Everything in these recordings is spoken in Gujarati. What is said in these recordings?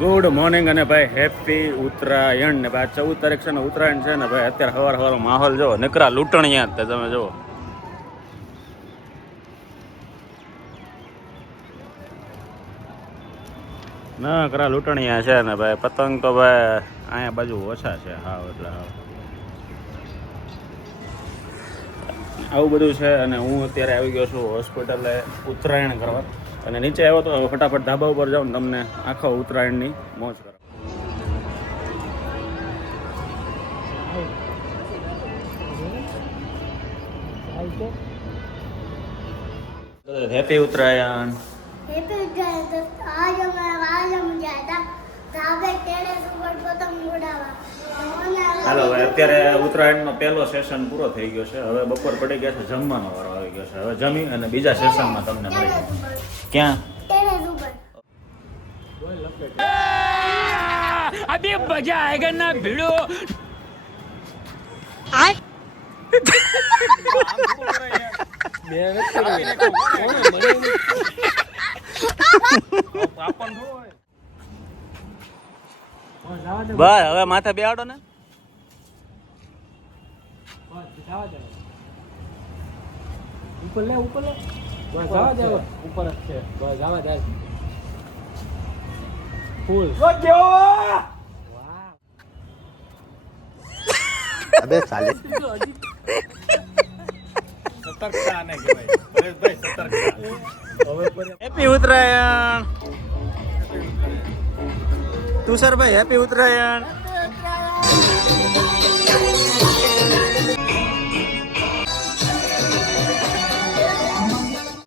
ગુડ મોર્નિંગ અને ભાઈ હેપી ઉત્તરાયણ ને ભાઈ 14 તારીખ છે ને ઉત્તરાયણ છે ને ભાઈ અત્યારે સવાર માહોલ જો નકરા લૂંટણિયા જ તમે જુઓ. નકરા લૂંટણિયા છે ને ભાઈ પતંગ તો ભાઈ અહીંયા બાજુ ઓછા છે હાવ એટલે હાવ આવું બધું છે. અને હું અત્યારે આવી ગયો છું હોસ્પિટલે ઉત્તરાયણ કરવા અને નીચે આવ્યો તો ફટાફટ ધાબા ઉપર જાઉં ને તમને આખો ઉત્તરાયણની મોજ કરો. હેપી ઉત્તરાયણ. હેપી ઉત્તરાયણ. તો आज हम गया था ધાબે ટેરેસ ઉપર પતંગ ઉડાવવા. હાલો ભાઈ અત્યારે ઉત્તરાયણનો પહેલો સેશન પૂરો થઈ ગયો છે. હવે બપોર પડી ગયા છે, જમવાનો વારો આવી ગયો છે. હવે જમી અને બીજા સેશનમાં તમને મળી. ક્યાં? ટેરેસ ઉપર. अभी मजा आएगा ना भिड़ो. બસ હવે માથે બેહાડો ને. ઉપર લે બસ જવા દે ઉપર જ છે બસ જવા દે ફૂલ અબે સાલે સતર્કતા ને કે ભાઈ પરેશભાઈ સતર્કતા હવે હેપી ઉત્તરાયણ. તુષારભાઈ હેપી ઉત્તરાયણ.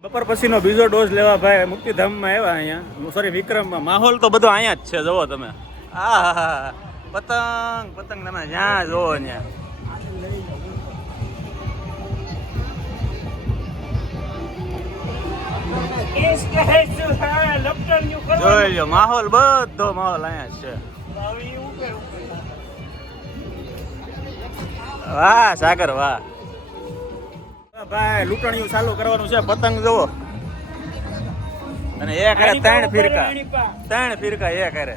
બપોર પછીનો બીજો ડોઝ લેવા ભાઈ મુક્તિધામમાં આવ્યા અહીંયા, સોરી વિક્રમમાં. માહોલ તો બધો અહીંયા જ છે, જુઓ તમે. આ પતંગ પતંગ તમે જ્યાં જોવો ત્યાં. જોઈ લો માહોલ, બધો માહોલ અહીંયા જ છે. વાહ સાગર વાહ. ભાઈ લૂંટણીયું ચાલુ કરવાનું છે. પતંગ જુઓ અને એ કરે ત્રણ ફિરકા એ કરે.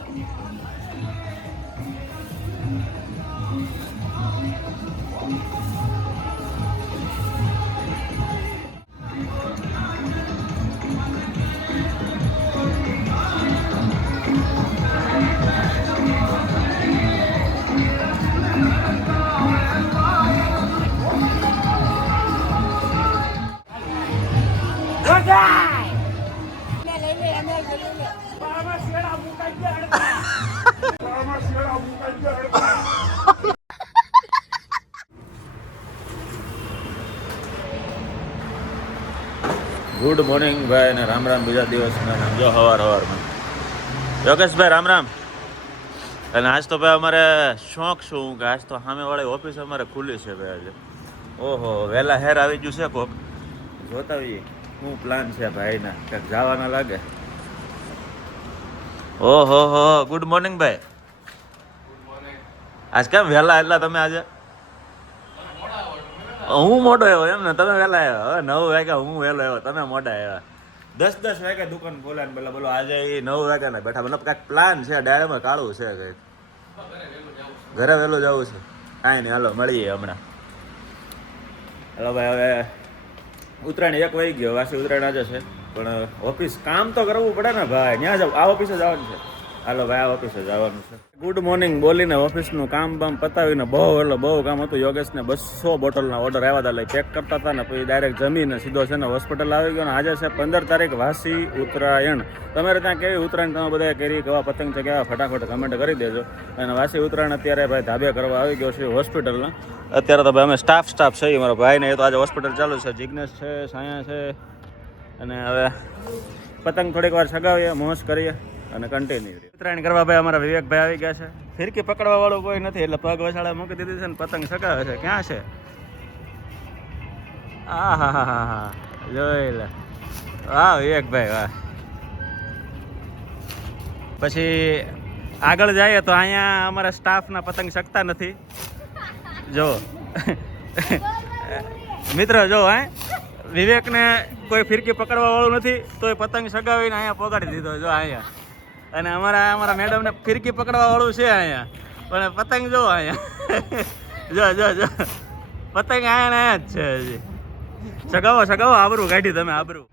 ગુડ મોર્નિંગ ભાઈ અને રામ રામ. બીજા દિવસના જો સવારમાં યોગેશભાઈ રામ રામ. અને આજ તો ભાઈ અમારે શોખ શું કે આજ તો સામેવાળી ઓફિસ અમારે ખુલ્લી છે ભાઈ. આજે ઓહો વહેલા હેર આવી ગયું છે. કોક જોતા આવીએ શું પ્લાન છે ભાઈના, કંઈક જવાના લાગે. ઓહો હો ગુડ મોર્નિંગ ભાઈ. આજ કેમ વહેલા એટલા તમે? આજે હું મોડો આવ્યો એમ ને, તમે વહેલા આવ્યા. હવે 9 વાગ્યા હું વહેલો આવ્યો, તમે મોડા આવ્યા. 10 વાગ્યા દુકાન ખોલાય ને પેલા બોલો આજે એ 9 વાગ્યા ને બેઠા. મતલબ કાંઈક પ્લાન છે, ડાયરામાં કાળું છે કંઈક. ઘરે વહેલું જવું છે. કાંઈ નહીં હાલો મળીએ હમણાં. હાલો ભાઈ હવે ઉત્તરાયણ 1 વાગી ગયો. વાસી ઉત્તરાયણ આજે છે પણ ઓફિસ કામ તો કરવું પડે ને ભાઈ. ત્યાં જાવ, આ ઓફિસે જવાનું છે. હાલો ભાઈ આ ઓફિસે જવાનું છે. ગુડ મોર્નિંગ બોલીને ઓફિસનું કામ બામ પતાવીને બહુ કામ હતું. યોગેશને 200 બોટલના ઓર્ડર આવ્યા હતા, એટલે પેક કરતા હતા ને પછી ડાયરેક્ટ જમીને સીધો છે ને હોસ્પિટલ આવી ગયો. ને આજે છે 15 તારીખ વાસી ઉત્તરાયણ. તમારે ત્યાં કેવી ઉત્તરાયણ તમે બધા કરી, કેવા પતંગ છે કેવા, ફટાફટ કમેન્ટ કરી દેજો. અને વાસી ઉત્તરાયણ અત્યારે ભાઈ ધાબે કરવા આવી ગયો છે હોસ્પિટલના. અત્યારે તો ભાઈ અમે સ્ટાફ છે. મારો ભાઈને એ તો આજે હોસ્પિટલ ચાલુ છે. જિગ્નેશ છે, સાયા છે. અને હવે પતંગ થોડીક વાર સગાવીએ, મોજ કરીએ અને કન્ટિન્યુ ઉત્તરાયણ કરવા. ભાઈ અમારા વિવેકભાઈ આવી ગયા છે. ફિરકી પકડવા વાળું કોઈ નથી એટલે પગ વસાળા મૂકી દીધી છે ને પતંગ સગાવે છે. ક્યાં છે? હા હા હા હા જોઈ લે. વાહ વિવેકભાઈ વાહ. પછી આગળ જઈએ તો અહીંયા અમારા સ્ટાફના પતંગ શકતા નથી. જો મિત્ર જો વિવેકને કોઈ ફિરકી પકડવા વાળું નથી તો એ પતંગ સગાવીને અહીંયા પગાડી દીધો. જો અહીંયા અને અમારા મેડમને ફિરકી પકડવા વાળું છે અહીંયા, પણ પતંગ જો અહીંયા જો પતંગ આયા જ છે હજી. સગાવો આબરું કાઢી તમે આબરું.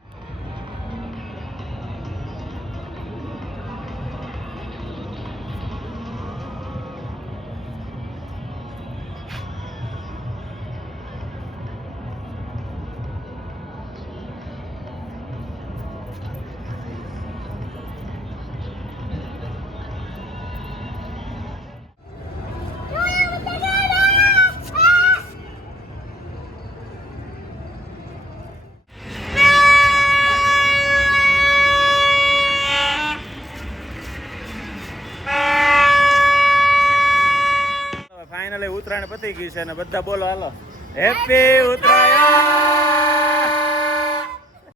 ફાઇનલી ઉત્તરાયણ પતી ગઈ છે અને બધા બોલો હાલો હેપી ઉત્તરાયણ.